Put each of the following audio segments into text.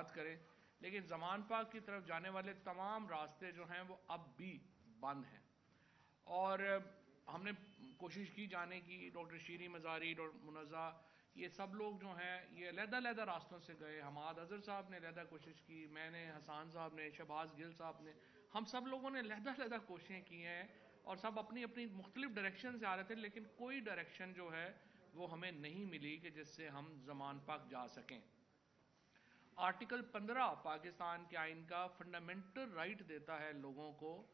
بات کریں، لیکن زمان پاک کی طرف جانے والے تمام راستے جو ہیں وہ اب بھی بند ہیں۔ اور ہم نے کوشش کی جانے کی، ڈاکٹر شیریں مزاری، ڈاکٹر منزہ، یہ سب لوگ جو ہیں یہ علیحدہ علیحدہ راستوں سے گئے۔ حماد اظہر صاحب نے علیحدہ کوشش کی، میں نے، حسان صاحب نے، شہباز گل صاحب نے، ہم سب لوگوں نے علیحدہ علیحدہ کوششیں کی ہیں، اور سب اپنی اپنی مختلف ڈائریکشن سے آ رہے تھے، لیکن کوئی ڈائریکشن جو ہے وہ ہمیں نہیں ملی کہ جس سے ہم زمان پاک جا سکیں۔ آرٹیکل 15 پاکستان کے آئین کا فنڈامنٹل رائٹ دیتا ہے لوگوں کو،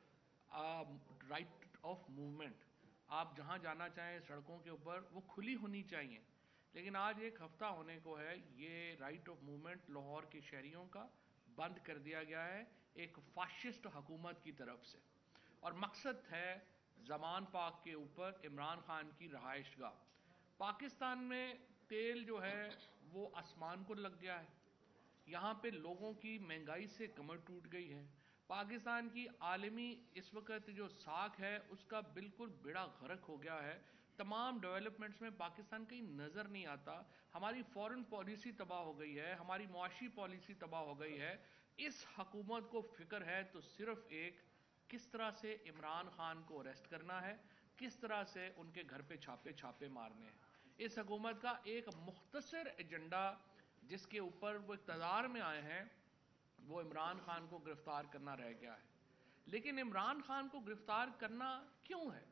رائٹ آف موومنٹ۔ آپ جہاں جانا چاہیں سڑکوں کے اوپر وہ کھلی ہونی چاہیے، لیکن آج ایک ہفتہ ہونے کو ہے یہ رائٹ آف موومنٹ لاہور کے شہریوں کا بند کر دیا گیا ہے ایک فاشسٹ حکومت کی طرف سے، اور مقصد ہے زمان پاک کے اوپر عمران خان کی رہائش گاہ۔ پاکستان میں تیل جو ہے وہ آسمان کو لگ گیا ہے، یہاں پہ لوگوں کی مہنگائی سے کمر ٹوٹ گئی ہے۔ پاکستان کی عالمی اس وقت جو ساکھ ہے اس کا بالکل بیڑا غرق ہو گیا ہے۔ تمام ڈیولپمنٹس میں پاکستان کہیں نظر نہیں آتا، ہماری فورن پالیسی تباہ ہو گئی ہے، ہماری معاشی پالیسی تباہ ہو گئی ہے۔ اس حکومت کو فکر ہے تو صرف ایک، کس طرح سے عمران خان کو اریسٹ کرنا ہے، کس طرح سے ان کے گھر پہ چھاپے مارنے ہیں۔ اس حکومت کا ایک مختصر ایجنڈا جس کے اوپر وہ اقتدار میں آئے ہیں وہ عمران خان کو گرفتار کرنا رہ گیا ہے۔ لیکن عمران خان کو گرفتار کرنا کیوں ہے؟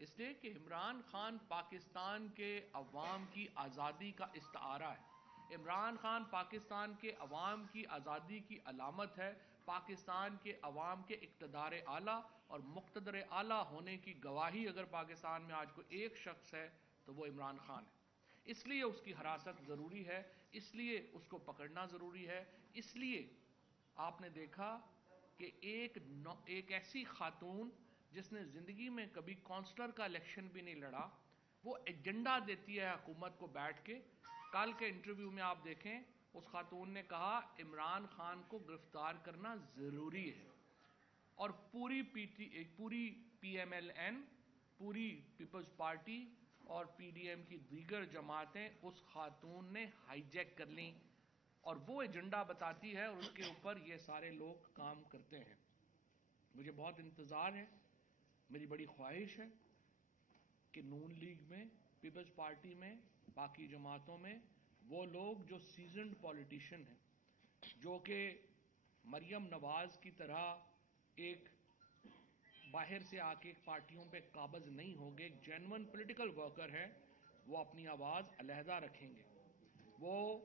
اس لیے کہ عمران خان پاکستان کے عوام کی آزادی کا استعارہ ہے۔ عمران خان پاکستان کے عوام کی آزادی کی علامت ہے، پاکستان کے عوام کے اقتدار اعلیٰ اور مقتدر اعلیٰ ہونے کی گواہی اگر پاکستان میں آج کوئی ایک شخص ہے تو وہ عمران خان ہے۔ اس لیے اس کی حراست ضروری ہے، اس لیے اس کو پکڑنا ضروری ہے۔ اس لیے آپ نے دیکھا کہ ایک ایسی خاتون جس نے زندگی میں کبھی کونسلر کا الیکشن بھی نہیں لڑا، وہ ایجنڈا دیتی ہے حکومت کو بیٹھ کے۔ کل کے انٹرویو میں آپ دیکھیں اس خاتون نے کہا عمران خان کو گرفتار کرنا ضروری ہے، اور پوری پی ایم ایل این، پوری پیپلز پارٹی اور پی ڈی ایم کی دیگر جماعتیں اس خاتون نے ہائی جیک کر لیں، اور وہ ایجنڈا بتاتی ہے اور اس کے اوپر یہ سارے لوگ کام کرتے ہیں۔ مجھے بہت انتظار ہے، میری بڑی خواہش ہے کہ نون لیگ میں، پیپلز پارٹی میں، باقی جماعتوں میں وہ لوگ جو سیزنڈ پولیٹیشین ہیں، جو کہ مریم نواز کی طرح ایک باہر سے آ کے پارٹیوں پہ قابض نہیں ہوں گے، ایک جینون پولیٹیکل ورکر ہے، وہ اپنی آواز علیحدہ رکھیں گے، وہ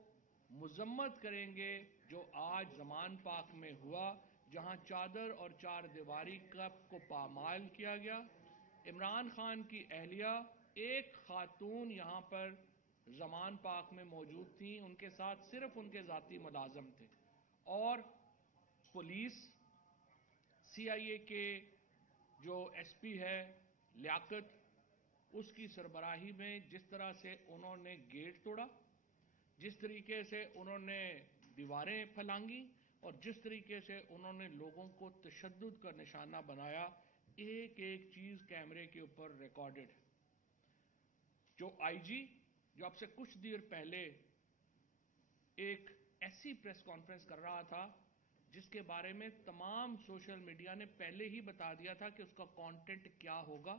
مذمت کریں گے جو آج زمان پاک میں ہوا، جہاں چادر اور چار دیواری کو پامال کیا گیا۔ عمران خان کی اہلیہ ایک خاتون یہاں پر زمان پاک میں موجود تھیں، ان کے ساتھ صرف ان کے ذاتی ملازم تھے، اور پولیس، سی آئی اے کے جو ایس پی ہے لیاقت، اس کی سربراہی میں جس طرح سے انہوں نے گیٹ توڑا، جس طریقے سے انہوں نے دیواریں پھلانگی، اور جس طریقے سے انہوں نے لوگوں کو تشدد کا نشانہ بنایا، ایک ایک چیز کیمرے کے اوپر ریکارڈڈ ہے۔ جو آئی جی جو اب سے کچھ دیر پہلے ایک ایسی پریس کانفرنس کر رہا تھا جس کے بارے میں تمام سوشل میڈیا نے پہلے ہی بتا دیا تھا کہ اس کا کانٹینٹ کیا ہوگا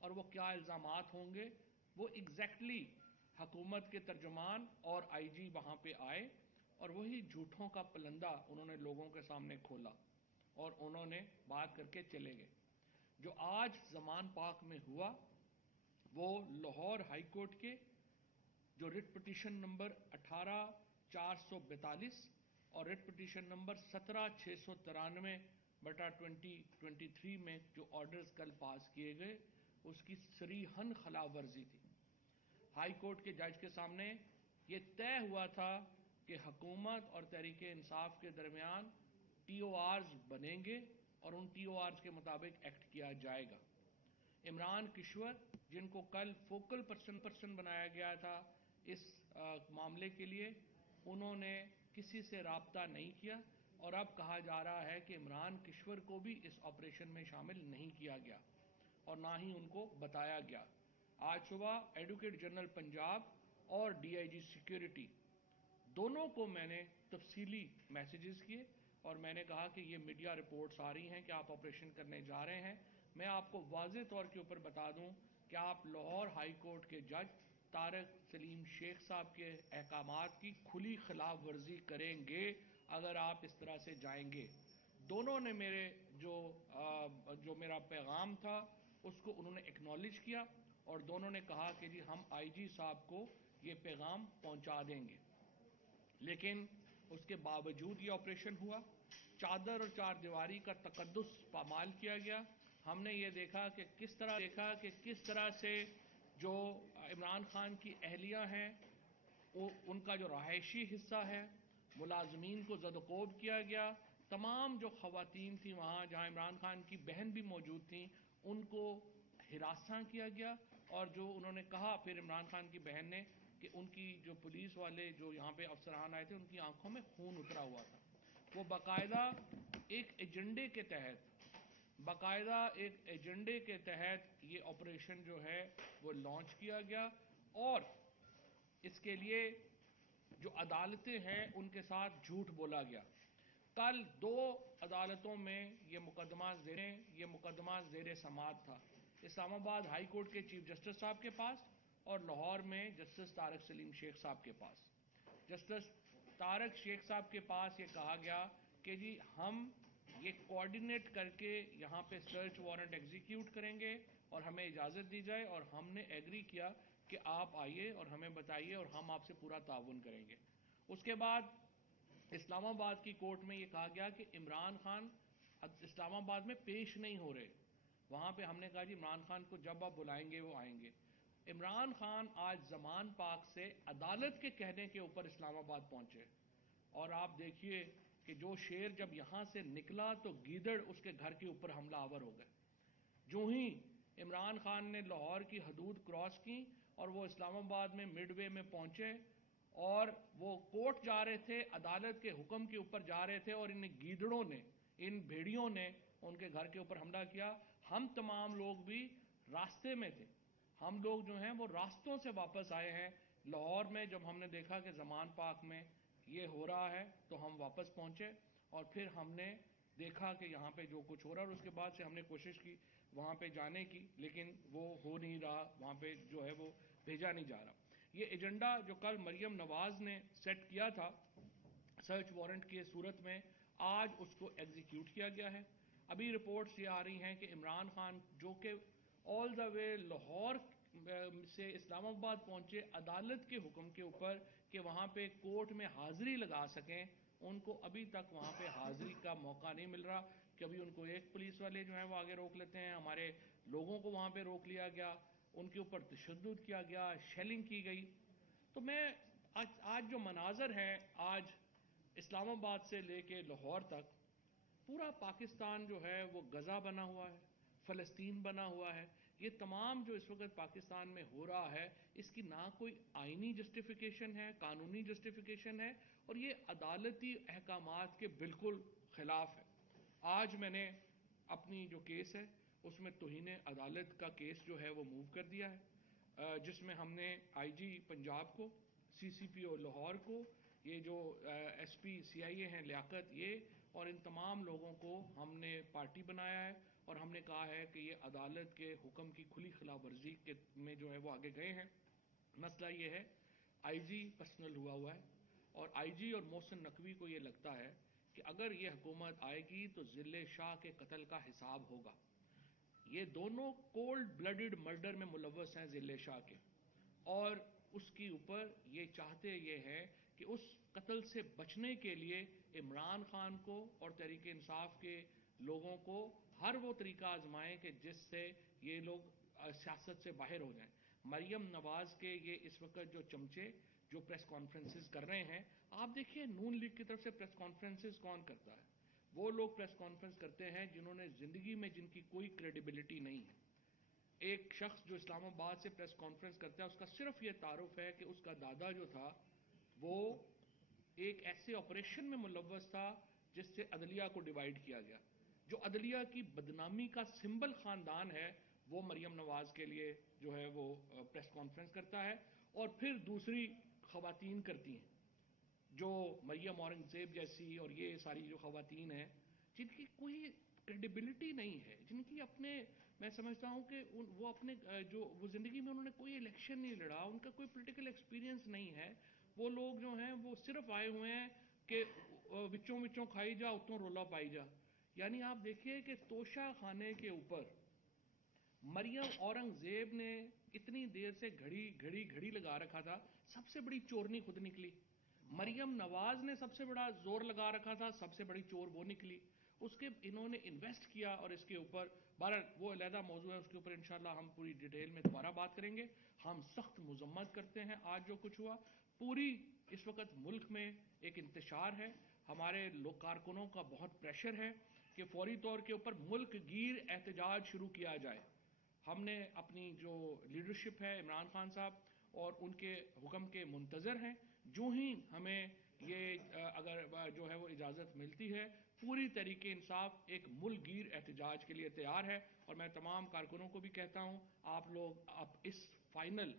اور وہ کیا الزامات ہوں گے، وہ ایگزیکٹلی حکومت کے ترجمان اور آئی جی وہاں پہ آئے اور وہی جھوٹوں کا پلندہ انہوں نے لوگوں کے سامنے کھولا اور انہوں نے بات کر کے چلے گئے۔ جو آج زمان پاک میں ہوا وہ لاہور ہائی کورٹ کے جو رٹ پٹیشن نمبر 18442 اور رٹ پٹیشن نمبر 17693/2023 میں جو آرڈرز کل پاس کیے گئے اس کی صریحاً خلاف ورزی تھی۔ ہائی کورٹ کے جج کے سامنے یہ طے ہوا تھا کہ حکومت اور تحریک انصاف کے درمیان ٹی او آرز بنیں گے اور ان ٹی او آرز کے مطابق ایکٹ کیا جائے گا۔ عمران کشور جن کو کل فوکل پرسن بنایا گیا تھا اس معاملے کے لیے، انہوں نے کسی سے رابطہ نہیں کیا، اور اب کہا جا رہا ہے کہ عمران کشور کو بھی اس آپریشن میں شامل نہیں کیا گیا اور نہ ہی ان کو بتایا گیا۔ آج صبح ایڈوکیٹ جنرل پنجاب اور ڈی آئی جی سیکیورٹی دونوں کو میں نے تفصیلی میسیجز کیے اور میں نے کہا کہ یہ میڈیا رپورٹس آ رہی ہیں کہ آپ آپریشن کرنے جا رہے ہیں. میں آپ کو واضح طور کے اوپر بتا دوں کہ آپ لاہور ہائی کورٹ کے جج طارق سلیم شیخ صاحب کے احکامات کی کھلی خلاف ورزی کریں گے اگر آپ اس طرح سے جائیں گے. دونوں نے میرے جو میرا پیغام تھا اس کو انہوں نے ایکنالج کیا اور دونوں نے کہا کہ جی ہم آئی جی صاحب کو یہ پیغام پہنچا دیں گے. لیکن اس کے باوجود یہ آپریشن ہوا. چادر اور چار دیواری کا تقدس پامال کیا گیا. ہم نے یہ دیکھا کہ کس طرح سے جو عمران خان کی اہلیہ ہیں ان کا جو رہائشی حصہ ہے ملازمین کو زد و کوب کیا گیا. تمام جو خواتین تھیں وہاں جہاں عمران خان کی بہن بھی موجود تھیں ان کو ہراساں کیا گیا. اور جو انہوں نے کہا پھر عمران خان کی بہن نے کہ ان کی جو پولیس والے جو یہاں پہ افسران آئے تھے ان کی آنکھوں میں خون اترا ہوا تھا. وہ باقاعدہ ایک ایجنڈے کے تحت یہ آپریشن جو ہے وہ لانچ کیا گیا اور اس کے لیے جو عدالتیں ہیں ان کے ساتھ جھوٹ بولا گیا. کل 2 عدالتوں میں یہ مقدمہ زیر سماعت تھا. اسلام آباد ہائی کورٹ کے چیف جسٹس صاحب کے پاس اور لاہور میں جسٹس طارق سلیم شیخ صاحب کے پاس. جسٹس طارق شیخ صاحب کے پاس یہ کہا گیا کہ جی ہم یہ کوارڈینیٹ کر کے یہاں پہ سرچ وارنٹ ایگزیکیوٹ کریں گے اور ہمیں اجازت دی جائے اور ہم نے ایگری کیا کہ آپ آئیے اور ہمیں بتائیے اور ہم آپ سے پورا تعاون کریں گے. اس کے بعد اسلام آباد کی کورٹ میں یہ کہا گیا کہ عمران خان اسلام آباد میں پیش نہیں ہو رہے. وہاں پہ ہم نے کہا جی عمران خان کو جب آپ بلائیں گے وہ آئیں گے. عمران خان آج زمان پاک سے عدالت کے کہنے کے اوپر اسلام آباد پہنچے اور آپ دیکھیے کہ جو شیر جب یہاں سے نکلا تو گیدڑ اس کے گھر کے اوپر حملہ آور ہو گئے. جو ہی عمران خان نے لاہور کی حدود کراس کی اور وہ اسلام آباد میں مڈ وے میں پہنچے اور وہ کورٹ جا رہے تھے عدالت کے حکم کے اوپر جا رہے تھے اور ان گیدڑوں نے ان بھیڑیوں نے ان کے گھر کے اوپر حملہ کیا. ہم تمام لوگ بھی راستے میں تھے. ہم لوگ جو ہیں وہ راستوں سے واپس آئے ہیں. لاہور میں جب ہم نے دیکھا کہ زمان پاک میں یہ ہو رہا ہے تو ہم واپس پہنچے اور پھر ہم نے دیکھا کہ یہاں پہ جو کچھ ہو رہا ہے اور اس کے بعد سے ہم نے کوشش کی وہاں پہ جانے کی لیکن وہ ہو نہیں رہا. وہاں پہ جو ہے وہ بھیجا نہیں جا رہا. یہ ایجنڈا جو کل مریم نواز نے سیٹ کیا تھا سرچ وارنٹ کی صورت میں آج اس کو ایگزیکیوٹ کیا گیا ہے. ابھی رپورٹس یہ آ رہی ہیں کہ عمران خان جو کہ آل دا وے لاہور سے اسلام آباد پہنچے عدالت کے حکم کے اوپر کہ وہاں پہ کورٹ میں حاضری لگا سکیں ان کو ابھی تک وہاں پہ حاضری کا موقع نہیں مل رہا. کبھی ان کو ایک پولیس والے جو ہیں وہ آگے روک لیتے ہیں. ہمارے لوگوں کو وہاں پہ روک لیا گیا ان کے اوپر تشدد کیا گیا شیلنگ کی گئی. تو میں آج جو مناظر ہیں آج اسلام آباد سے لے کے لاہور تک پورا پاکستان جو ہے وہ غزہ بنا ہوا ہے فلسطین بنا ہوا ہے. یہ تمام جو اس وقت پاکستان میں ہو رہا ہے اس کی نہ کوئی آئینی جسٹیفیکیشن ہے قانونی جسٹیفیکیشن ہے اور یہ عدالتی احکامات کے بالکل خلاف ہے. آج میں نے اپنی جو کیس ہے اس میں توہین عدالت کا کیس جو ہے وہ موو کر دیا ہے جس میں ہم نے آئی جی پنجاب کو سی سی پی او لاہور کو یہ جو ایس پی سی آئی اے ہیں لیاقت یہ اور ان تمام لوگوں کو ہم نے پارٹی بنایا ہے اور ہم نے کہا ہے کہ یہ عدالت کے حکم کی کھلی خلاف ورزی میں جو ہے وہ آگے گئے ہیں. مسئلہ یہ ہے آئی جی پرسنل ہوا ہے اور آئی جی اور محسن نقوی کو یہ لگتا ہے کہ اگر یہ حکومت آئے گی تو ضلع شاہ کے قتل کا حساب ہوگا. یہ دونوں کولڈ بلڈڈ مرڈر میں ملوث ہیں ضلع شاہ کے اور اس کے اوپر یہ چاہتے یہ ہے کہ اس قتل سے بچنے کے لیے عمران خان کو اور تحریک انصاف کے لوگوں کو ہر وہ طریقہ آزمائیں کہ جس سے یہ لوگ سیاست سے باہر ہو جائیں. مریم نواز کے یہ اس وقت جو چمچے جو پریس کانفرنسز کر رہے ہیں آپ دیکھیے نون لیگ کی طرف سے پریس کانفرنسز کون کرتا ہے. وہ لوگ پریس کانفرنس کرتے ہیں جنہوں نے زندگی میں جن کی کوئی کریڈیبلٹی نہیں ہے. ایک شخص جو اسلام آباد سے پریس کانفرنس کرتا ہے اس کا صرف یہ تعارف ہے کہ اس کا دادا جو تھا وہ ایک ایسے آپریشن میں ملوث تھا جس سے عدلیہ کو ڈیوائیڈ کیا گیا. جو عدلیہ کی بدنامی کا سمبل خاندان ہے وہ مریم نواز کے لیے جو ہے وہ پریس کانفرنس کرتا ہے اور پھر دوسری خواتین کرتی ہیں. جو مریم اورنگزیب جیسی اور یہ ساری جو خواتین ہیں جن کی کوئی کریڈیبلٹی نہیں ہے، جن کی اپنے، میں سمجھتا ہوں کہ وہ اپنے جو وہ زندگی میں انہوں نے کوئی الیکشن نہیں لڑا، ان کا کوئی پولیٹیکل ایکسپیرینس نہیں ہے، وہ لوگ جو ہیں وہ صرف آئے ہوئے ہیں کہ وچوں کھائی جا اتوں رولا پائی جا. یعنی آپ دیکھیے کہ توشہ خانے کے اوپر مریم اورنگزیب نے اتنی دیر سے گھڑی لگا رکھا تھا، سب سے بڑی چورنی خود نکلی. مریم نواز نے سب سے بڑا زور لگا رکھا تھا، سب سے بڑی چور وہ نکلی. اس کے انہوں نے انویسٹ کیا اور اس کے اوپر بہرحال وہ علیحدہ موضوع ہے، اس کے اوپر انشاءاللہ ہم پوری ڈیٹیل میں دوبارہ بات کریں گے. ہم سخت مذمت کرتے ہیں آج جو کچھ ہوا. پوری اس وقت ملک میں ایک انتشار ہے، ہمارے لوگ کارکنوں کا بہت پریشر ہے کہ فوری طور کے اوپر ملک گیر احتجاج شروع کیا جائے. ہم نے اپنی جو لیڈرشپ ہے عمران خان صاحب اور ان کے حکم کے منتظر ہیں. جو ہی ہمیں یہ اگر جو ہے وہ اجازت ملتی ہے، پوری تحریک انصاف ایک ملک گیر احتجاج کے لیے تیار ہے. اور میں تمام کارکنوں کو بھی کہتا ہوں آپ لوگ اب اس فائنل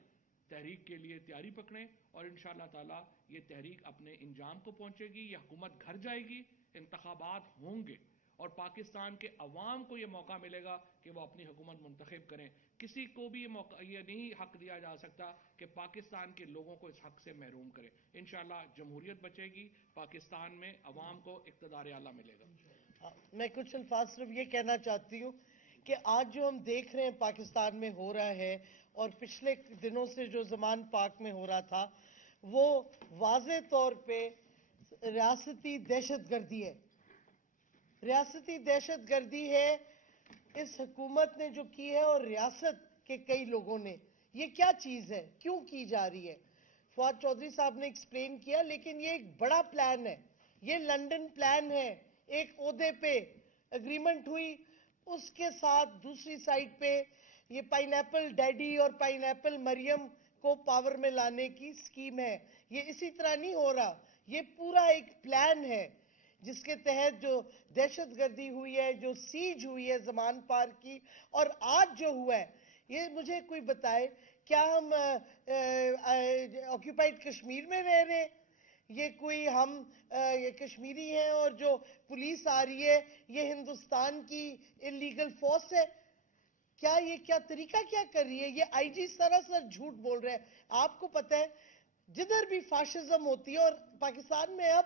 تحریک کے لیے تیاری پکڑیں اور انشاءاللہ تعالی یہ تحریک اپنے انجام کو پہنچے گی. یہ حکومت گھر جائے گی، انتخابات ہوں گے اور پاکستان کے عوام کو یہ موقع ملے گا کہ وہ اپنی حکومت منتخب کریں. کسی کو بھی یہ موقع، یہ نہیں حق دیا جا سکتا کہ پاکستان کے لوگوں کو اس حق سے محروم کرے. انشاءاللہ جمہوریت بچے گی، پاکستان میں عوام کو اقتدار اعلیٰ ملے گا. میں کچھ الفاظ صرف یہ کہنا چاہتی ہوں کہ آج جو ہم دیکھ رہے ہیں پاکستان میں ہو رہا ہے اور پچھلے دنوں سے جو زمان پاک میں ہو رہا تھا، وہ واضح طور پہ ریاستی دہشت گردی ہے. ریاستی دہشت گردی ہے اس حکومت نے جو کی ہے اور ریاست کے کئی لوگوں نے. یہ کیا چیز ہے، کیوں کی جا رہی ہے؟ فواد چودھری صاحب نے ایکسپلین کیا، لیکن یہ ایک بڑا پلان ہے. یہ لنڈن پلان ہے. ایک عہدے پہ اگریمنٹ ہوئی، اس کے ساتھ دوسری سائڈ پہ یہ پائن ایپل ڈیڈی اور پائن ایپل مریم کو پاور میں لانے کی سکیم ہے. یہ اسی طرح نہیں ہو رہا، یہ پورا ایک پلان ہے جس کے تحت جو دہشت گردی ہوئی ہے، جو سیج ہوئی ہے زمان پار کی، اور آج جو ہوا ہے. یہ مجھے کوئی بتائے کیا ہم آکیوپائڈ کشمیر میں رہ رہے ہیں؟ یہ کوئی ہم کشمیری ہیں اور جو پولیس آ رہی ہے یہ ہندوستان کی انلیگل فورس ہے؟ کیا یہ کیا طریقہ کیا کر رہی ہے؟ یہ آئی جی سراسر جھوٹ بول رہے ہیں. آپ کو پتہ ہے جدھر بھی فاشزم ہوتی ہے، اور پاکستان میں اب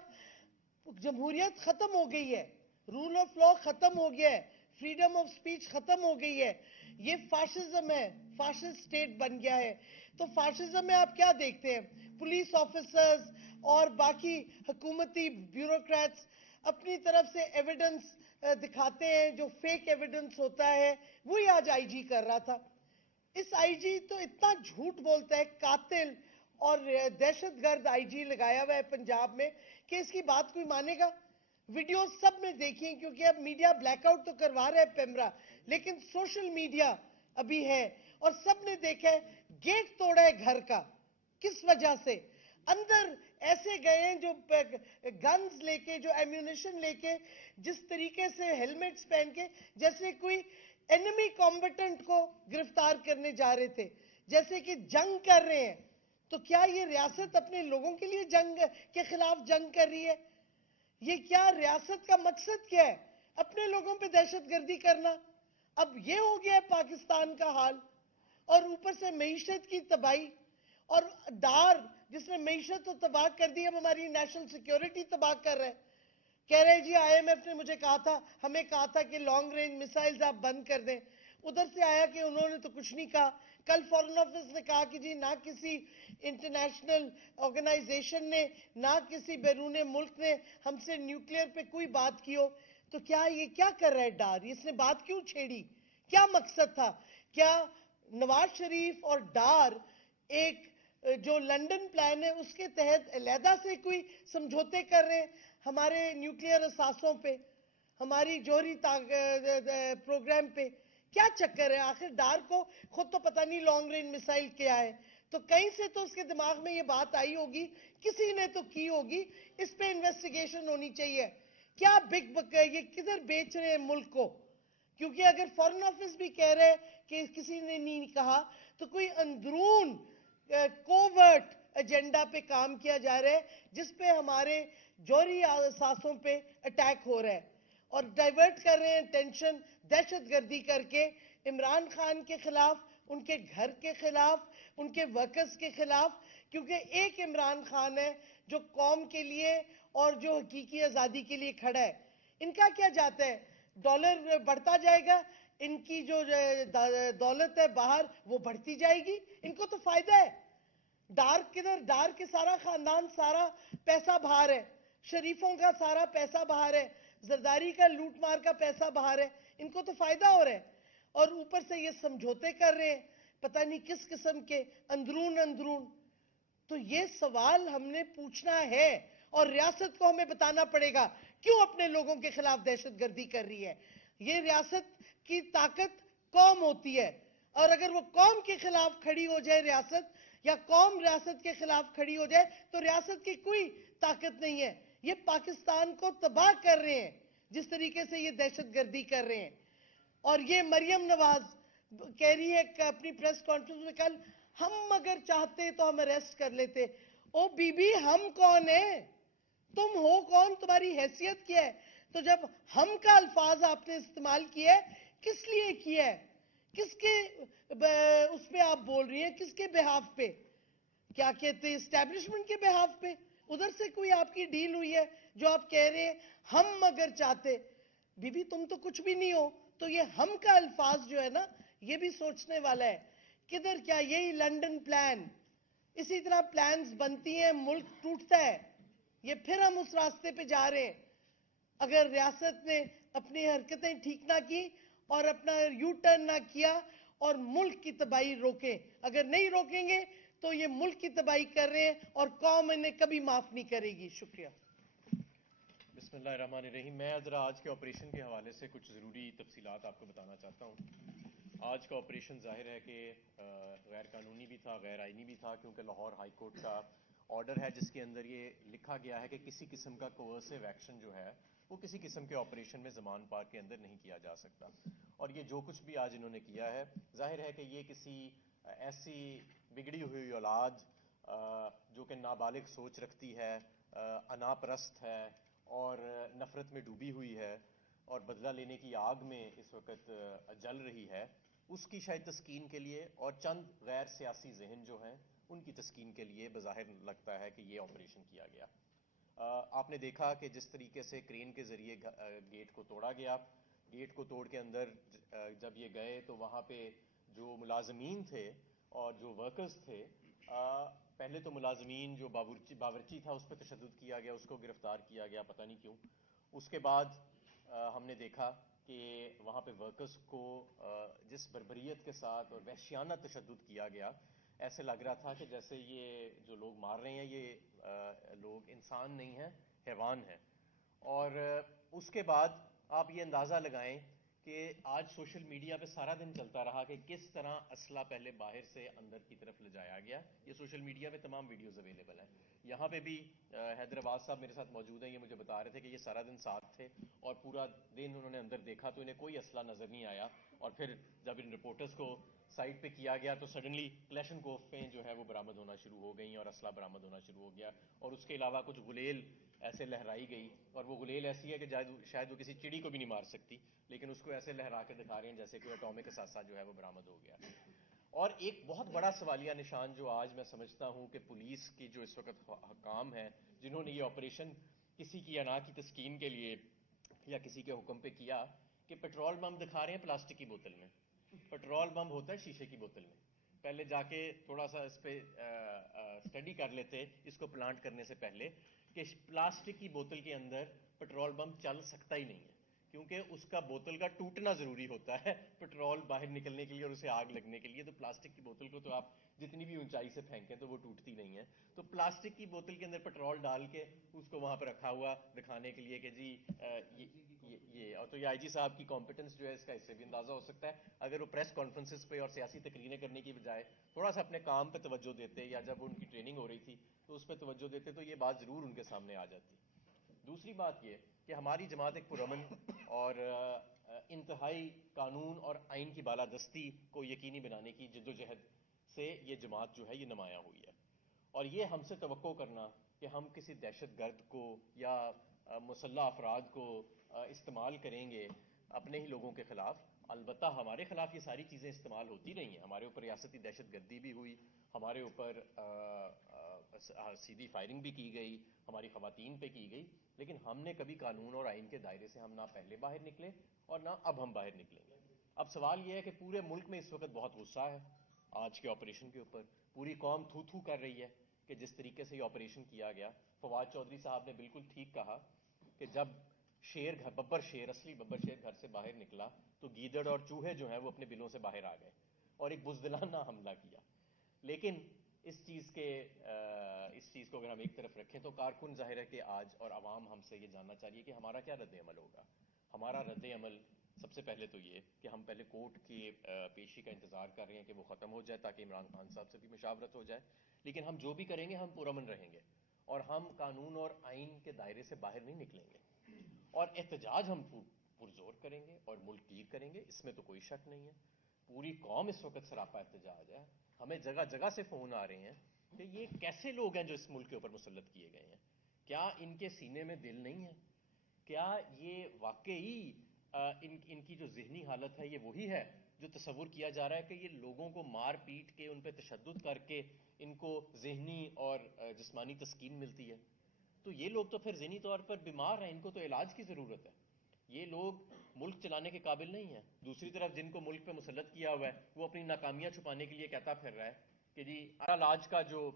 جمہوریت ختم ہو گئی ہے، رول آف لا ختم ہو گیا ہے، فریڈم آف سپیچ ختم ہو گئی ہے، یہ فاشزم ہے، فاشسٹ سٹیٹ بن گیا ہے. تو فاشزم میں آپ کیا دیکھتے ہیں؟ پولیس آفیسرز اور باقی حکومتی بیوروکریٹس اپنی طرف سے ایویڈنس دکھاتے ہیں، جو فیک ایویڈنس ہوتا ہے وہی آج آئی جی کر رہا تھا. اس آئی جی تو اتنا جھوٹ بولتا ہے، قاتل اور دہشت گرد آئی جی لگایا ہوا ہے پنجاب میں، کہ اس کی بات کوئی مانے گا؟ ویڈیوز سب نے دیکھی ہیں، کیونکہ اب میڈیا بلیک آؤٹ تو کروا رہا ہے پیمرا، لیکن سوشل میڈیا ابھی ہے اور سب نے دیکھا ہے. گیٹ توڑا ہے گھر کا، کس وجہ سے؟ اندر ایسے گئے ہیں جو گنز لے کے، جو ایمیونیشن لے کے، جس طریقے سے ہیلمٹس پہن کے، جیسے کوئی انیمی کمبیٹنٹ کو گرفتار کرنے جا رہے تھے، جیسے کہ جنگ کر رہے ہیں. تو کیا یہ ریاست اپنے لوگوں کے لیے جنگ کے خلاف جنگ کر رہی ہے؟ یہ کیا ریاست کا مقصد کیا ہے؟ اپنے لوگوں پہ دہشت گردی کرنا. اب یہ ہو گیا ہے پاکستان کا حال، اور اوپر سے معیشت کی تباہی اور ڈار جس نے معیشت تو تباہ کر دی، اب ہماری نیشنل سیکیورٹی تباہ کر رہے ہیں. کہہ رہے جی آئی ایم ایف نے مجھے کہا تھا، ہمیں کہا تھا کہ لانگ رینج میسائلز آپ بند کر دیں. ادھر سے آیا کہ انہوں نے تو کچھ نہیں کہا. کل فارن آفس نے کہا کہ جی نہ کسی انٹرنیشنل آرگنائزیشن نے، نہ کسی بیرون ملک نے ہم سے نیوکلیئر پہ کوئی بات کی ہو. تو کیا یہ کیا کر رہا ہے ڈار؟ اس نے بات کیوں چھیڑی؟ کیا مقصد تھا؟ کیا نواز شریف اور ڈار ایک جو لنڈن پلان ہے اس کے تحت علیحدہ سے کوئی سمجھوتے کر رہے ہیں ہمارے نیوکلیئر اثاثوں پہ، ہماری جوہری پروگرام پہ؟ کیا چکر ہے آخر؟ ڈار کو خود تو پتہ نہیں لانگ رینج میسائل کیا ہے، تو کہیں سے تو اس کے دماغ میں یہ بات آئی ہوگی، کسی نے تو کی ہوگی. اس پہ انویسٹیگیشن ہونی چاہیے. کیا یہ کدھر بیچ رہے ہیں ملک کو؟ کیونکہ اگر فارن آفس بھی کہہ رہے کہ کسی نے نہیں کہا، تو کوئی اندرون کوورٹ ایجنڈا پہ کام کیا جا رہا ہے جس پہ ہمارے جوہری اثاثوں پہ اٹیک ہو رہا ہے اور ڈائیورٹ کر رہے ہیں ٹینشن دہشت گردی کر کے عمران خان کے خلاف, ان کے گھر کے خلاف, ان کے ورکرز کے خلاف, کیونکہ ایک عمران خان ہے جو قوم کے لیے اور جو حقیقی آزادی کے لیے کھڑا ہے. ان کا کیا جاتا ہے؟ ڈالر بڑھتا جائے گا, ان کی جو دولت ہے باہر وہ بڑھتی جائے گی, ان کو تو فائدہ ہے. ڈار کدھر؟ ڈار کے سارا خاندان سارا پیسہ باہر ہے, شریفوں کا سارا پیسہ باہر ہے, زرداری کا لوٹ مار کا پیسہ باہر ہے, ان کو تو فائدہ ہو رہا ہے. اور اوپر سے یہ سمجھوتے کر رہے ہیں پتہ نہیں کس قسم کے اندرون. تو یہ سوال ہم نے پوچھنا ہے اور ریاست کو ہمیں بتانا پڑے گا کیوں اپنے لوگوں کے خلاف دہشت گردی کر رہی ہے. یہ ریاست کی طاقت قوم ہوتی ہے, اور اگر وہ قوم کے خلاف کھڑی ہو جائے ریاست, یا قوم ریاست کے خلاف کھڑی ہو جائے, تو ریاست کی کوئی طاقت نہیں ہے. یہ پاکستان کو تباہ کر رہے ہیں جس طریقے سے یہ دہشت گردی کر رہے ہیں. اور یہ مریم نواز کہہ رہی ہے کہ اپنی پریس کانفرنس میں کل, ہم اگر چاہتے تو ہم اریسٹ کر لیتے. او بی بی, ہم کون ہیں؟ تم ہو کون؟ تمہاری حیثیت کیا ہے؟ تو جب ہم کا الفاظ آپ نے استعمال کیا ہے, کس لیے کیا ہے؟ کس کے اس پہ آپ بول رہی ہیں؟ کس کے بہاف پہ؟ کیا کہتے ہیں اسٹیبلشمنٹ کے بہاف پہ؟ ادھر سے کوئی آپ کی ڈیل ہوئی ہے جو آپ کہہ رہے ہیں ہم اگر چاہتے؟ بی بی تم تو کچھ بھی نہیں ہو. تو یہ ہم کا الفاظ جو ہے نا, یہ بھی سوچنے والا ہے. کدھر کیا یہی لنڈن پلان, اسی طرح پلانز بنتی ہیں, ملک ٹوٹتا ہے. یہ پھر ہم اس راستے پہ جا رہے ہیں. اگر ریاست نے اپنی حرکتیں ٹھیک نہ کی اور اپنا یو ٹرن نہ کیا اور ملک کی تباہی روکیں, اگر نہیں روکیں گے تو یہ ملک کی تباہی کر رہے ہیں اور قوم انہیں کبھی معاف نہیں کرے گی. شکریہ. بسم اللہ الرحمن الرحیم. میں ذرا آج کے آپریشن کے حوالے سے کچھ ضروری تفصیلات آپ کو بتانا چاہتا ہوں. آج کا آپریشن ظاہر ہے کہ غیر قانونی بھی تھا, غیر آئینی بھی تھا, کیونکہ لاہور ہائی کورٹ کا آرڈر ہے جس کے اندر یہ لکھا گیا ہے کہ کسی قسم کا کوورسو ایکشن جو ہے وہ کسی قسم کے آپریشن میں زمان پارک کے اندر نہیں کیا جا سکتا. اور یہ جو کچھ بھی آج انہوں نے کیا ہے, ظاہر ہے کہ یہ کسی ایسی بگڑی ہوئی اولاد جو کہ نابالغ سوچ رکھتی ہے, انا پرست ہے اور نفرت میں ڈوبی ہوئی ہے اور بدلہ لینے کی آگ میں اس وقت جل رہی ہے, اس کی شاید تسکین کے لیے اور چند غیر سیاسی ذہن جو ہیں ان کی تسکین کے لیے بظاہر لگتا ہے کہ یہ آپریشن کیا گیا. آپ نے دیکھا کہ جس طریقے سے کرین کے ذریعے گیٹ کو توڑا گیا, گیٹ کو توڑ کے اندر جب یہ گئے تو وہاں پہ جو ملازمین تھے اور جو ورکرز تھے, پہلے تو ملازمین جو باورچی تھا اس پہ تشدد کیا گیا, اس کو گرفتار کیا گیا, پتہ نہیں کیوں. اس کے بعد ہم نے دیکھا کہ وہاں پہ ورکرز کو جس بربریت کے ساتھ اور وحشیانہ تشدد کیا گیا, ایسے لگ رہا تھا کہ جیسے یہ جو لوگ مار رہے ہیں یہ لوگ انسان نہیں ہیں, حیوان ہیں. اور اس کے بعد آپ یہ اندازہ لگائیں کہ آج سوشل میڈیا پہ سارا دن چلتا رہا کہ کس طرح اسلحہ پہلے باہر سے اندر کی طرف لے جایا گیا. یہ سوشل میڈیا پہ تمام ویڈیوز اویلیبل ہیں. یہاں پہ بھی حیدرآباد صاحب میرے ساتھ موجود ہیں, یہ مجھے بتا رہے تھے کہ یہ سارا دن ساتھ تھے اور پورا دن انہوں نے اندر دیکھا تو انہیں کوئی اسلحہ نظر نہیں آیا. اور پھر جب ان رپورٹرز کو سائٹ پہ کیا گیا تو سڈنلی کلیشن کوفیں جو ہے وہ برآمد ہونا شروع ہو گئیں اور اسلحہ برآمد ہونا شروع ہو گیا. اور اس کے علاوہ کچھ غلیل ایسے لہرائی گئی, اور وہ غلیل ایسی ہے کہ شاید وہ کسی چڑی کو بھی نہیں مار سکتی, لیکن اس کو ایسے لہرا کے دکھا رہے ہیں جیسے کوئی اٹامک اثاثہ جو ہے وہ برآمد ہو گیا. اور ایک بہت بڑا سوالیہ نشان جو آج میں سمجھتا ہوں کہ پولیس کی جو اس وقت حکام ہیں جنہوں نے یہ آپریشن کسی کی انا کی تسکین کے لیے یا کسی کے حکم پہ کیا, کہ پیٹرول بم دکھا رہے ہیں پلاسٹک کی بوتل میں. پیٹرول بم ہوتا ہے شیشے کی بوتل میں. پہلے جا کے تھوڑا سا اس پہ اسٹڈی کر لیتے اس کو پلانٹ کرنے سے پہلے کہ پلاسٹک کی بوتل کے اندر پیٹرول بم چل سکتا ہی نہیں ہے, کیونکہ اس کا بوتل کا ٹوٹنا ضروری ہوتا ہے پیٹرول باہر نکلنے کے لیے اور اسے آگ لگنے کے لیے. تو پلاسٹک کی بوتل کو تو آپ جتنی بھی اونچائی سے پھینکیں تو وہ ٹوٹتی نہیں ہے. تو پلاسٹک کی بوتل کے اندر پیٹرول ڈال کے اس کو وہاں پہ رکھا ہوا دکھانے کے لیے کہ جی یہ اور تو یہ آئی جی صاحب کی کمپٹنس جو ہے اس کا اس سے بھی اندازہ ہو سکتا ہے. اگر وہ پریس کانفرنسز پہ اور سیاسی تقریریں کرنے کی بجائے تھوڑا سا اپنے کام پہ توجہ دیتے, یا جب ان کی ٹریننگ ہو رہی تھی تو اس پہ توجہ دیتے, تو یہ بات ضرور ان کے سامنے آ جاتی. دوسری بات یہ کہ ہماری جماعت ایک پرامن اور انتہائی قانون اور آئین کی بالادستی کو یقینی بنانے کی جدوجہد سے یہ جماعت جو ہے یہ نمایاں ہوئی ہے. اور یہ ہم سے توقع کرنا کہ ہم کسی دہشت گرد کو یا مسلح افراد کو استعمال کریں گے اپنے ہی لوگوں کے خلاف. البتہ ہمارے خلاف یہ ساری چیزیں استعمال ہوتی رہی ہیں. ہمارے اوپر ریاستی دہشت گردی بھی ہوئی, ہمارے اوپر سیدھی فائرنگ بھی کی گئی, ہماری خواتین پہ کی گئی, لیکن ہم نے کبھی قانون اور آئین کے دائرے سے ہم نہ پہلے باہر نکلے اور نہ اب ہم باہر نکلیں گے. اب سوال یہ ہے کہ پورے ملک میں اس وقت بہت غصہ ہے آج کے آپریشن کے اوپر. پوری قوم تھو تھو کر رہی ہے کہ جس طریقے سے یہ آپریشن کیا گیا. فواد چودھری صاحب نے بالکل ٹھیک کہا کہ جب ببر شیر اصلی ببر شیر گھر سے باہر نکلا تو گیدڑ اور چوہے جو ہیں وہ اپنے بلوں سے باہر آ گئے اور ایک بزدلانہ حملہ کیا. لیکن اس چیز کو اگر ہم ایک طرف رکھیں تو کارکن ظاہر ہے کہ آج اور عوام ہم سے یہ جاننا چاہیے کہ ہمارا کیا رد عمل ہوگا. ہمارا رد عمل سب سے پہلے تو یہ کہ ہم پہلے کورٹ کی پیشی کا انتظار کر رہے ہیں کہ وہ ختم ہو جائے تاکہ عمران خان صاحب سے بھی مشاورت ہو جائے. لیکن ہم جو بھی کریں گے ہم پرامن رہیں گے اور ہم قانون اور آئین کے دائرے سے باہر نہیں نکلیں گے, اور احتجاج ہم پرزور کریں گے اور ملک گیر کریں گے, اس میں تو کوئی شک نہیں ہے. پوری قوم اس وقت سراپا احتجاج ہے. ہمیں جگہ جگہ سے فون آ رہے ہیں کہ یہ کیسے لوگ ہیں جو اس ملک کے اوپر مسلط کیے گئے ہیں, کیا ان کے سینے میں دل نہیں ہے, کیا یہ واقعی ان کی جو ذہنی حالت ہے یہ وہی ہے جو تصور کیا جا رہا ہے کہ یہ لوگوں کو مار پیٹ کے ان پہ تشدد کر کے ان کو ذہنی اور جسمانی تسکین ملتی ہے. تو یہ لوگ تو پھر ذہنی طور پر بیمار ہیں, ان کو تو علاج کی ضرورت ہے. یہ لوگ ملک چلانے کے قابل نہیں ہیں. دوسری طرف جن کو ملک پہ مسلط کیا ہوا ہے وہ اپنی ناکامیاں چھپانے کے لیے کہتا پھر رہا ہے کہ جی آج کا جو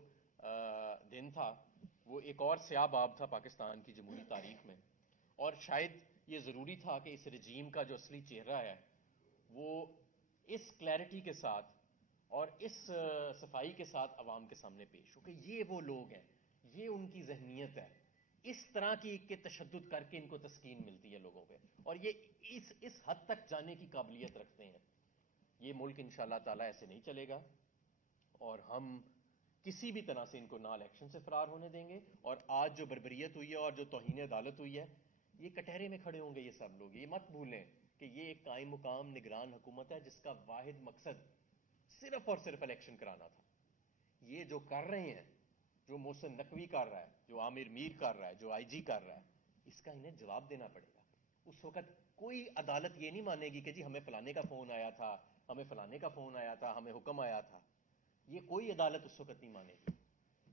دن تھا وہ ایک اور سیاہ باب تھا پاکستان کی جمہوری تاریخ میں, اور شاید یہ ضروری تھا کہ اس رجیم کا جو اصلی چہرہ ہے وہ اس کلیئرٹی کے ساتھ اور اس صفائی کے ساتھ عوام کے سامنے پیش ہو کہ یہ وہ لوگ ہیں, یہ ان کی ذہنیت ہے, اس طرح کی کہ تشدد کر کے ان کو تسکین ملتی ہے لوگوں پہ, اور یہ اس حد تک جانے کی قابلیت رکھتے ہیں. یہ ملک انشاءاللہ تعالی ایسے نہیں چلے گا اور ہم کسی بھی طرح سے ان کو نہ الیکشن سے فرار ہونے دیں گے. اور آج جو بربریت ہوئی ہے اور جو توہین عدالت ہوئی ہے یہ کٹہرے میں کھڑے ہوں گے یہ سب لوگ. یہ مت بھولیں کہ یہ ایک قائم مقام نگران حکومت ہے جس کا واحد مقصد صرف اور صرف الیکشن کرانا تھا. یہ جو کر رہے ہیں, جو محسن نقوی کر رہا ہے, جو عامر میر کر رہا ہے, جو آئی جی کر رہا ہے, اس کا انہیں جواب دینا پڑے گا. اس وقت کوئی عدالت یہ نہیں مانے گی کہ جی ہمیں فلانے کا فون آیا تھا, ہمیں فلانے کا فون آیا تھا, ہمیں حکم آیا تھا. یہ کوئی عدالت اس وقت نہیں مانے گی.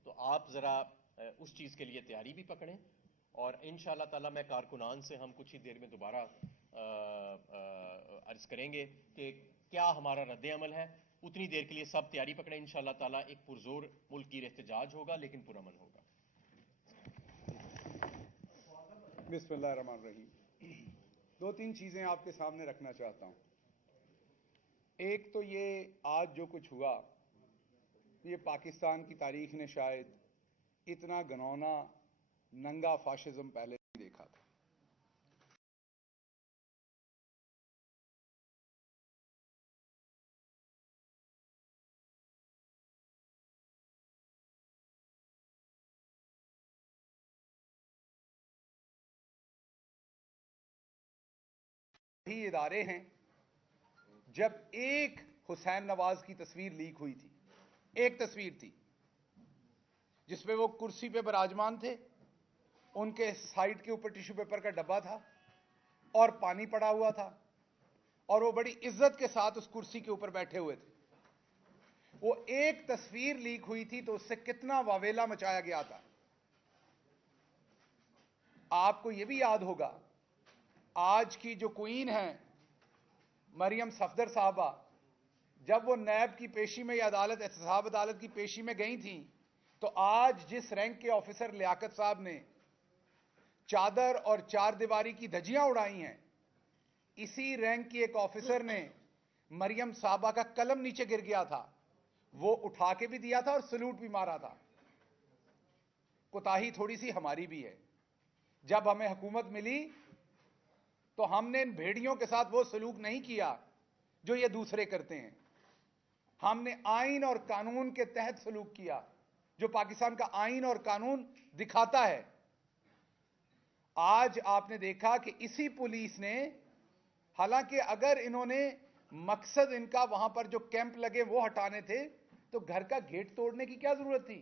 تو آپ ذرا اس چیز کے لیے تیاری بھی پکڑیں, اور انشاءاللہ تعالی میں کارکنان سے ہم کچھ ہی دیر میں دوبارہ عرض کریں گے کہ کیا ہمارا رد عمل ہے. اتنی دیر کے لیے سب تیاری پکڑیں. انشاءاللہ تعالی ایک پرزور ملک کی احتجاج ہوگا لیکن پرامن ہوگا. بسم اللہ الرحمن الرحیم. دو تین چیزیں آپ کے سامنے رکھنا چاہتا ہوں. ایک تو یہ آج جو کچھ ہوا یہ پاکستان کی تاریخ نے شاید اتنا گنونا ننگا فاشزم پہلے نہیں دیکھا تھا. وہی ادارے ہیں جب ایک حسین نواز کی تصویر لیک ہوئی تھی, ایک تصویر تھی جس پہ وہ کرسی پہ براجمان تھے, ان کے سائڈ کے اوپر ٹیشو پیپر کا ڈبہ تھا اور پانی پڑا ہوا تھا, اور وہ بڑی عزت کے ساتھ اس کرسی کے اوپر بیٹھے ہوئے تھے. وہ ایک تصویر لیک ہوئی تھی تو اس سے کتنا واویلا مچایا گیا تھا. آپ کو یہ بھی یاد ہوگا آج کی جو کوئین ہیں مریم صفدر صاحبہ, جب وہ نیب کی پیشی میں یا احتساب عدالت کی پیشی میں گئی تھیں تو آج جس رینک کے آفیسر لیاقت صاحب نے چادر اور چار دیواری کی دھجیاں اڑائی ہیں, اسی رینک کی ایک آفیسر نے مریم صاحبہ کا قلم نیچے گر گیا تھا, وہ اٹھا کے بھی دیا تھا اور سلوٹ بھی مارا تھا. کوتاہی تھوڑی سی ہماری بھی ہے. جب ہمیں حکومت ملی تو ہم نے ان بھیڑیوں کے ساتھ وہ سلوک نہیں کیا جو یہ دوسرے کرتے ہیں. ہم نے آئین اور قانون کے تحت سلوک کیا جو پاکستان کا آئین اور قانون دکھاتا ہے. آج آپ نے دیکھا کہ اسی پولیس نے, حالانکہ اگر انہوں نے مقصد ان کا وہاں پر جو کیمپ لگے وہ ہٹانے تھے تو گھر کا گیٹ توڑنے کی کیا ضرورت تھی.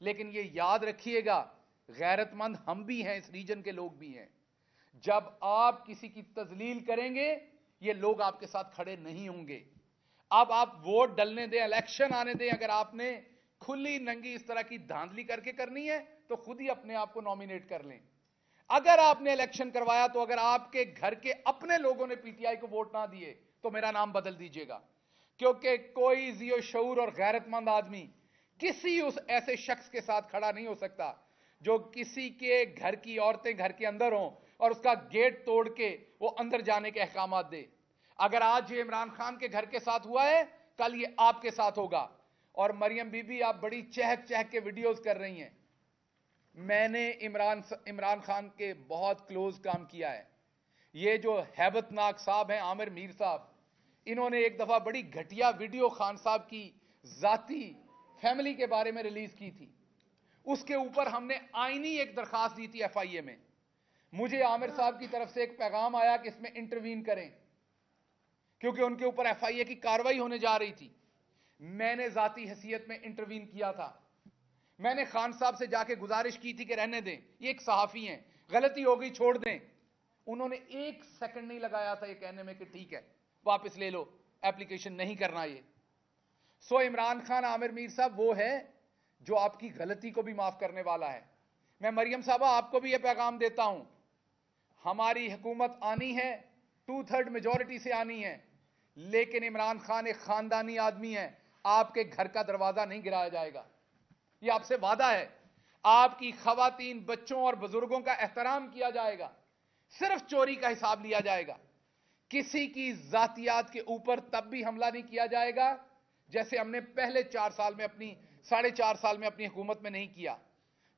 لیکن یہ یاد رکھیے گا غیرت مند ہم بھی ہیں, اس ریجن کے لوگ بھی ہیں. جب آپ کسی کی تذلیل کریں گے یہ لوگ آپ کے ساتھ کھڑے نہیں ہوں گے. اب آپ ووٹ ڈلنے دیں, الیکشن آنے دیں. اگر آپ نے کھلی ننگی اس طرح کی دھاندلی کر کے کرنی ہے تو خود ہی اپنے آپ کو نامینیٹ کر لیں. اگر آپ نے الیکشن کروایا تو اگر آپ کے گھر کے اپنے لوگوں نے پی ٹی آئی کو ووٹ نہ دیے تو میرا نام بدل دیجیے گا, کیونکہ کوئی ذی شعور اور غیرت مند آدمی کسی اس ایسے شخص کے ساتھ کھڑا نہیں ہو سکتا جو کسی کے گھر کی عورتیں گھر کے اندر ہوں اور اس کا گیٹ توڑ کے وہ اندر جانے کے احکامات دے. اگر آج یہ عمران خان کے گھر کے ساتھ ہوا ہے, کل یہ آپ کے ساتھ ہوگا. اور مریم بی بی آپ بڑی چہک چہک کے ویڈیوز کر رہی ہیں. میں نے عمران خان کے بہت کلوز کام کیا ہے. یہ جو ہیبت ناک صاحب ہیں عامر میر صاحب, انہوں نے ایک دفعہ بڑی گھٹیا ویڈیو خان صاحب کی ذاتی فیملی کے بارے میں ریلیز کی تھی. اس کے اوپر ہم نے آئینی ایک درخواست دی تھی ایف آئی اے میں. مجھے عامر صاحب کی طرف سے ایک پیغام آیا کہ اس میں انٹروین کریں کیونکہ ان کے اوپر ایف آئی اے کی کاروائی ہونے جا رہی تھی. میں نے ذاتی حیثیت میں انٹروین کیا تھا. میں نے خان صاحب سے جا کے گزارش کی تھی کہ رہنے دیں, یہ ایک صحافی ہیں, غلطی ہو گئی چھوڑ دیں. انہوں نے ایک سیکنڈ نہیں لگایا تھا یہ کہنے میں کہ ٹھیک ہے واپس لے لو, ایپلیکیشن نہیں کرنا یہ. سو عمران خان عامر میر صاحب وہ ہے جو آپ کی غلطی کو بھی معاف کرنے والا ہے. میں مریم صاحبہ آپ کو بھی یہ پیغام دیتا ہوں, ہماری حکومت آنی ہے 2/3 میجورٹی سے آنی ہے, لیکن عمران خان ایک خاندانی آدمی ہے, آپ کے گھر کا دروازہ نہیں گرایا جائے گا, یہ آپ سے وعدہ ہے. آپ کی خواتین, بچوں اور بزرگوں کا احترام کیا جائے گا, صرف چوری کا حساب لیا جائے گا. کسی کی ذاتیات کے اوپر تب بھی حملہ نہیں کیا جائے گا جیسے ہم نے پہلے 4 سال میں اپنی 4.5 سال میں اپنی حکومت میں نہیں کیا.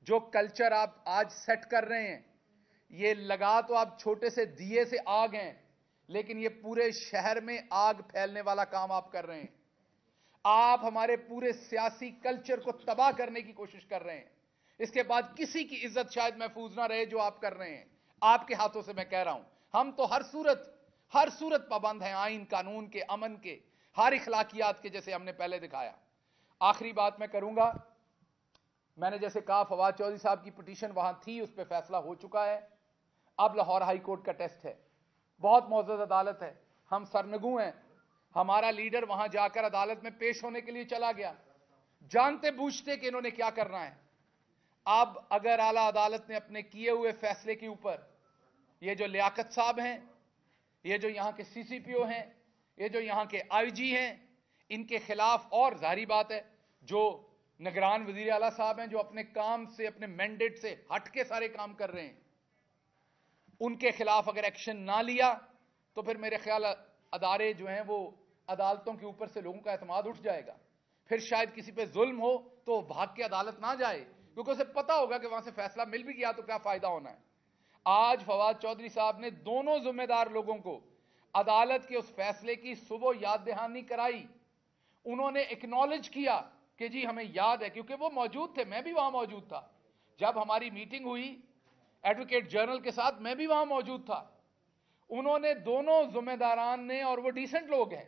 جو کلچر آپ آج سیٹ کر رہے ہیں, یہ لگا تو آپ چھوٹے سے دیے سے آگ ہیں, لیکن یہ پورے شہر میں آگ پھیلنے والا کام آپ کر رہے ہیں. آپ ہمارے پورے سیاسی کلچر کو تباہ کرنے کی کوشش کر رہے ہیں. اس کے بعد کسی کی عزت شاید محفوظ نہ رہے جو آپ کر رہے ہیں. آپ کے ہاتھوں سے میں کہہ رہا ہوں, ہم تو ہر صورت پابند ہیں, آئین قانون کے, امن کے, ہر اخلاقیات کے, جیسے ہم نے پہلے دکھایا. آخری بات میں کروں گا, میں نے جیسے کہا فواد چودھری صاحب کی پٹیشن وہاں تھی, اس پہ فیصلہ ہو چکا ہے. اب لاہور ہائی کورٹ کا ٹیسٹ ہے, بہت معزز عدالت ہے, ہم سرنگوں ہیں. ہمارا لیڈر وہاں جا کر عدالت میں پیش ہونے کے لیے چلا گیا, جانتے بوجھتے کہ انہوں نے کیا کرنا ہے. اب اگر اعلیٰ عدالت نے اپنے کیے ہوئے فیصلے کے اوپر یہ جو لیاقت صاحب ہیں, یہ جو یہاں کے سی سی پی او ہیں, یہ جو یہاں کے آئی جی ہیں, ان کے خلاف, اور ظاہری بات ہے جو نگران وزیر اعلیٰ صاحب ہیں جو اپنے کام سے, اپنے مینڈیٹ سے ہٹ کے سارے کام کر رہے ہیں, ان کے خلاف اگر ایکشن نہ لیا تو پھر میرے خیال ادارے جو ہیں وہ عدالتوں کے اوپر سے لوگوں کا اعتماد اٹھ جائے گا. پھر شاید کسی پہ ظلم ہو تو وہ بھاگ کے عدالت نہ جائے, کیونکہ اسے پتا ہوگا کہ وہاں سے فیصلہ مل بھی گیا تو کیا فائدہ ہونا ہے. آج فواد چودھری صاحب نے دونوں ذمہ دار لوگوں کو عدالت کے اس فیصلے کی صبح یاد دہانی کرائی. انہوں نے ایکنالج کیا کہ جی ہمیں یاد ہے, کیونکہ وہ موجود تھے, میں بھی وہاں موجود تھا. جب ہماری میٹنگ ہوئی ایڈوکیٹ جنرل کے ساتھ, میں بھی وہاں موجود تھا. انہوں نے, دونوں ذمہ داران نے, اور وہ ڈیسنٹ لوگ ہیں,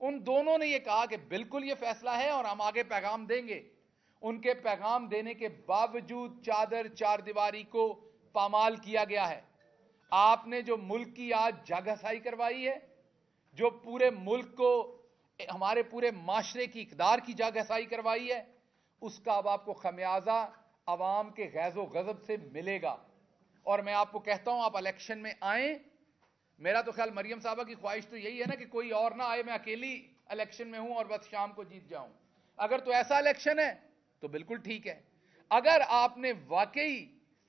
ان دونوں نے یہ کہا کہ بالکل یہ فیصلہ ہے اور ہم آگے پیغام دیں گے. ان کے پیغام دینے کے باوجود چادر چار دیواری کو پامال کیا گیا ہے. آپ نے جو ملک کی آج جاگہسائی کروائی ہے, جو پورے ملک کو, ہمارے پورے معاشرے کی اقدار کی جاگہسائی کروائی ہے, اس کا اب آپ کو خمیازہ عوام کے غیظ و غضب سے ملے گا. اور میں آپ کو کہتا ہوں آپ الیکشن میں آئیں. میرا تو خیال مریم صاحبہ کی خواہش تو یہی ہے نا کہ کوئی اور نہ آئے, میں اکیلی الیکشن میں ہوں اور بس شام کو جیت جاؤں. اگر تو ایسا الیکشن ہے تو بالکل ٹھیک ہے. اگر آپ نے واقعی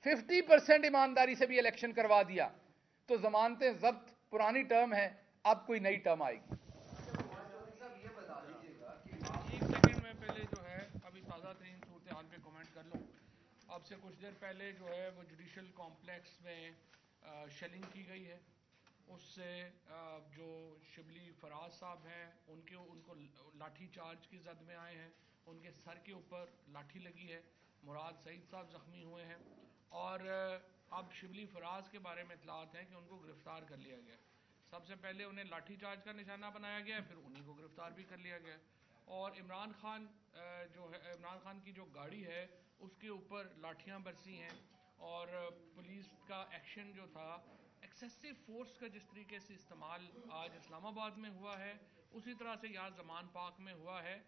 50% ایمانداری سے بھی الیکشن کروا دیا تو ضمانتیں ضبط, پرانی ٹرم ہے, اب کوئی نئی ٹرم آئے گی. ایک سیکنڈ میں پہلے جو ہے ابھی تازہ ترین صورتحال پہ کمنٹ کر لوں. اب سے کچھ دیر پہلے جو ہے وہ جوڈیشل کمپلیکس میں شیلنگ کی گئی ہے. اس سے جو شبلی فراز صاحب ہیں ان کو لاٹھی چارج کی زد میں آئے ہیں, ان کے سر کے اوپر لاٹھی لگی ہے. مراد سعید صاحب زخمی ہوئے ہیں, اور اب شبلی فراز کے بارے میں اطلاعات ہیں کہ ان کو گرفتار کر لیا گیا. سب سے پہلے انہیں لاٹھی چارج کا نشانہ بنایا گیا, پھر انہی کو گرفتار بھی کر لیا گیا. اور عمران خان جو ہے عمران خان کی جو گاڑی ہے اس کے اوپر لاٹھیاں برسی ہیں اور پولیس کا ایکشن جو تھا ایکسیسو فورس کا جس طریقے سے استعمال آج اسلام آباد میں ہوا ہے اسی طرح سے یہاں زمان پاک میں ہوا ہے.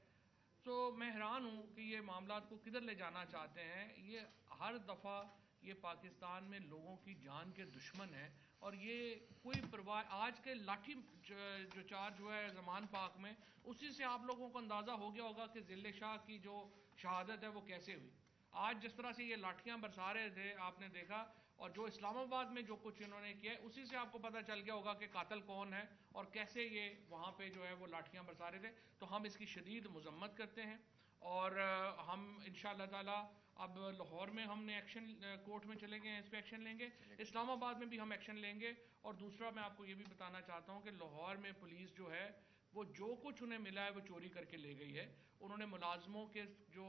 تو میں حیران ہوں کہ یہ معاملات کو کدھر لے جانا چاہتے ہیں. یہ ہر دفعہ یہ پاکستان میں لوگوں کی جان کے دشمن ہے اور یہ کوئی پرواہ آج کے لاٹھی جو چارج ہوا ہے زمان پاک میں اسی سے آپ لوگوں کو اندازہ ہو گیا ہوگا کہ ذل شاہ کی جو شہادت ہے وہ کیسے ہوئی. آج جس طرح سے یہ لاٹھیاں برسا رہے تھے آپ نے دیکھا اور جو اسلام آباد میں جو کچھ انہوں نے کیا ہے اسی سے آپ کو پتہ چل گیا ہوگا کہ قاتل کون ہے اور کیسے یہ وہاں پہ جو ہے وہ لاٹھیاں برسا رہے تھے. تو ہم اس کی شدید مذمت کرتے ہیں اور ہم انشاءاللہ تعالی اب لاہور میں ہم نے ایکشن کورٹ میں چلے گئے ہیں اس پہ ایکشن لیں گے. اسلام آباد میں بھی ہم ایکشن لیں گے. اور دوسرا میں آپ کو یہ بھی بتانا چاہتا ہوں کہ لاہور میں پولیس جو ہے وہ جو کچھ انہیں ملا ہے وہ چوری کر کے لے گئی ہے. انہوں نے ملازموں کے جو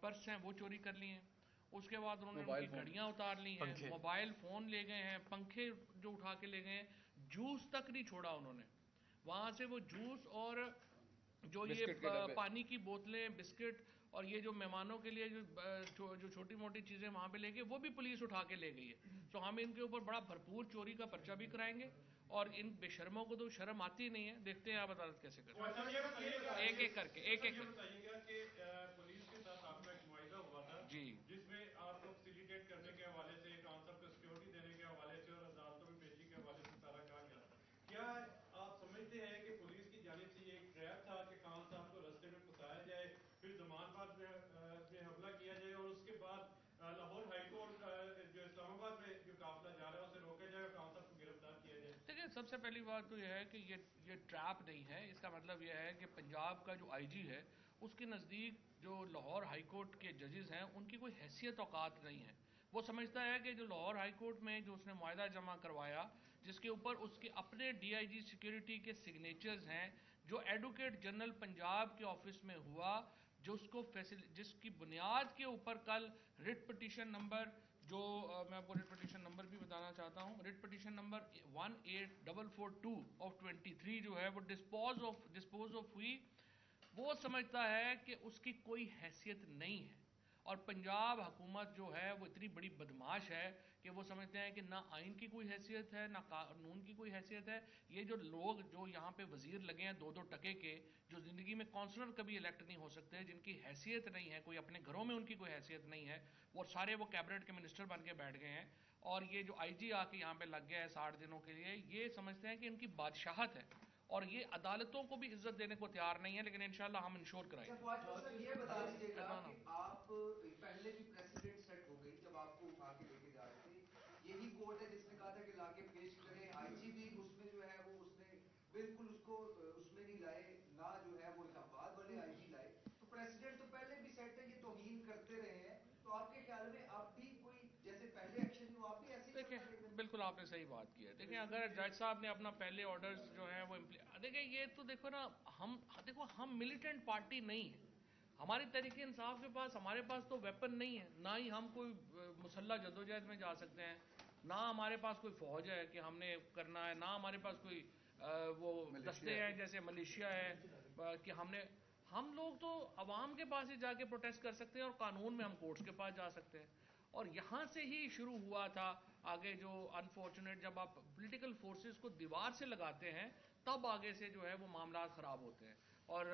پرس ہیں وہ چوری کر لیے ہیں. اس کے بعد انہوں نے ان کی گھڑیاں اتار لی ہیں, موبائل فون لے گئے ہیں, پنکھے جو اٹھا کے لے گئے ہیں, جوس تک نہیں چھوڑا انہوں نے. وہاں سے وہ جوس اور جو یہ پانی کی بوتلیں, بسکٹ اور یہ جو مہمانوں کے لیے جو چھوٹی موٹی چیزیں وہاں پہ لے گئے وہ بھی پولیس اٹھا کے لے گئی ہے. تو ہم ان کے اوپر بڑا بھرپور چوری کا پرچہ بھی کرائیں گے اور ان بے شرموں کو تو شرم آتی نہیں ہے. دیکھتے ہیں آپ عدالت کیسے کرتے ہیں ایک ایک کر کے ایک ایک پولیس کے ساتھ آپ کا ایک معاہدہ ہوا تھا جی جس میں آپ کو فیسیلیٹیٹ کرنے کے حوالے سے کانسیپٹ کو سیکورٹی دینے کے حوالے سے اور عدالتوں میں پیشی کے حوالے سے سارا کہا گیا تھا. کیا آپ سمجھتے ہیں کہ پولیس کی جانب سے یہ ایک ٹریپ تھا کہ خان صاحب کو رستے میں پھنسایا جائے, پھر زمان پاک میں حملہ کیا جائے اور اس کے بعد لاہور ہائی کورٹ جو اسلام آباد میں جو قافلہ جا رہا ہے اسے روکا جائے اور خان صاحب کو گرفتار کیا جائے؟ دیکھیں سب سے پہلی بات تو یہ ہے کہ یہ ٹریپ نہیں ہے. اس کا مطلب یہ ہے کہ پنجاب کا جو آئی جی ہے اس کے نزدیک جو لاہور ہائی کورٹ کے ججز ہیں ان کی کوئی حیثیت اوقات نہیں ہے. وہ سمجھتا ہے کہ جو لاہور ہائی کورٹ میں جو اس نے معاہدہ جمع کروایا جس کے اوپر اس کے اپنے ڈی آئی جی سیکیورٹی کے سگنیچرز ہیں, جو ایڈوکیٹ جنرل پنجاب کے آفس میں ہوا, جس کی بنیاد کے اوپر کل ریٹ پٹیشن نمبر جو میں آپ کو ریٹ پٹیشن نمبر بھی بتانا چاہتا ہوں, ریٹ پٹیشن نمبر 18442 آف 23 جو ہے وہ ڈسپوز آف ہوئی. وہ سمجھتا ہے کہ اس کی کوئی حیثیت نہیں ہے اور پنجاب حکومت جو ہے وہ اتنی بڑی بدماش ہے کہ وہ سمجھتے ہیں کہ نہ آئین کی کوئی حیثیت ہے نہ قانون کی کوئی حیثیت ہے. یہ جو لوگ جو یہاں پہ وزیر لگے ہیں 2-2 ٹکے کے, جو زندگی میں کونسلر کبھی الیکٹ نہیں ہو سکتے, جن کی حیثیت نہیں ہے, کوئی اپنے گھروں میں ان کی کوئی حیثیت نہیں ہے, وہ سارے وہ کیبنٹ کے منسٹر بن کے بیٹھ گئے ہیں. اور یہ جو آئی جی آ کے یہاں پہ لگ گیا ہے 60 دنوں کے لیے, یہ سمجھتے ہیں کہ ان کی بادشاہت ہے اور یہ عدالتوں کو بھی عزت دینے کو تیار نہیں ہے. لیکن انشاءاللہ ہم انشور کرائیں گے. یہ بتا دیجیے گا کہ آپ پہلے بھی پریسیڈنٹ سیٹ ہو گئی جب آپ کو اٹھا کے لے کے جا رہے تھے, یہی کورٹ ہے جس نے کہا تھا کہ لا کے پیش کریں. آئی جی بھی اس میں جو ہے وہ اس نے بالکل اس کو اس میں نہیں لائے, نہ جو ہے وہ الہ آباد والے آئی جی لائے. تو پریسیڈنٹ تو پہلے بھی سیٹ ہے, یہ توہین کرتے رہے ہیں. تو آپ کے خیال میں اب بھی کوئی جیسے پہلے ایکشن ہوا آپ بھی ایسے ہی دیکھیں بالکل آپ نے صحیح بات کی ہے. دیکھیں اگر جج صاحب نے اپنا پہلے آرڈرز جو ہیں وہ دیکھیں یہ تو دیکھو نا, ہم ملیٹنٹ پارٹی نہیں ہیں. ہماری تحریک انصاف کے پاس ہمارے پاس تو ویپن نہیں ہے, نہ ہی ہم کوئی مسلح جدوجہد میں جا سکتے ہیں, نہ ہمارے پاس کوئی فوج ہے کہ ہم نے کرنا ہے, نہ ہمارے پاس کوئی وہ دستے ہیں جیسے ملیشیا ہے کہ ہم لوگ تو عوام کے پاس ہی جا کے پروٹیسٹ کر سکتے ہیں اور قانون میں ہم کورٹس کے پاس جا سکتے ہیں. اور یہاں سے ہی شروع ہوا تھا. آگے جو انفارچونیٹ جب آپ پولیٹیکل فورسز کو دیوار سے لگاتے ہیں تب آگے سے جو ہے وہ معاملات خراب ہوتے ہیں. اور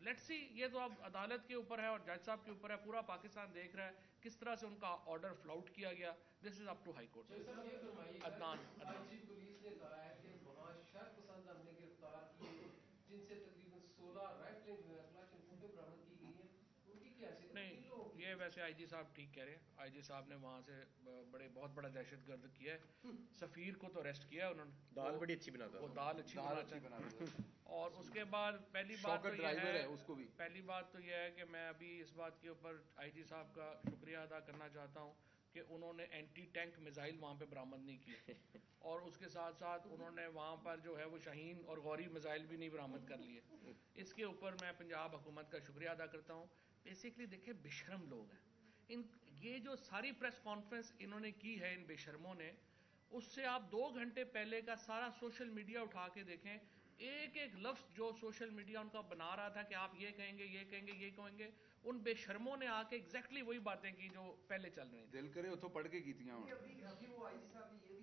لیٹس سی, یہ تو اب عدالت کے اوپر ہے اور جج صاحب کے اوپر ہے. پورا پاکستان دیکھ رہا ہے کس طرح سے ان کا آرڈر فلاؤٹ کیا گیا. This is up to high court. Police نے کہا ہے کہ وہاں شر پسند ہم نے گرفتار کیے جن سے تقریباً 16 رائفلیں جو ہے کلاشنکوف برآمد کی گئی ہیں. نہیں, یہ ویسے آئی جی صاحب ٹھیک کہہ رہے ہیں. آئی جی صاحب نے وہاں سے بہت بڑا دہشت گرد کیا ہے. سفیر کو تو اریسٹ کیا ہے انہوں نے, دال بڑی اچھی بناتا, وہ دال اچھی بناتا ہے. اور اس کے بعد پہلی بات تو یہ ہے کہ میں ابھی اس بات کے اوپر آئی جی صاحب کا شکریہ ادا کرنا چاہتا ہوں کہ انہوں نے اینٹی ٹینک میزائل وہاں پہ برآمد نہیں کیے, اور اس کے ساتھ ساتھ انہوں نے وہاں پر جو ہے وہ شاہین اور غوری میزائل بھی نہیں برآمد کر لیے. اس کے اوپر میں پنجاب حکومت کا شکریہ ادا کرتا ہوں. بیسکلی دیکھیں بے شرم لوگ ہیں. یہ جو ساری پریس کانفرنس انہوں نے کی ہے ان بے شرموں نے, اس سے آپ 2 گھنٹے پہلے کا سارا سوشل میڈیا اٹھا کے دیکھیں, ایک ایک لفظ جو سوشل میڈیا ان کا بنا رہا تھا کہ آپ یہ کہیں گے یہ کہیں گے یہ کہیں گے, ان بے شرموں نے آ کے ایگزیکٹلی وہی باتیں کی جو پہلے چل رہی تھیں. دل کرے اتو پڑھ کے کیتیاں. ابھی وہ آئی جی صاحب نے یہ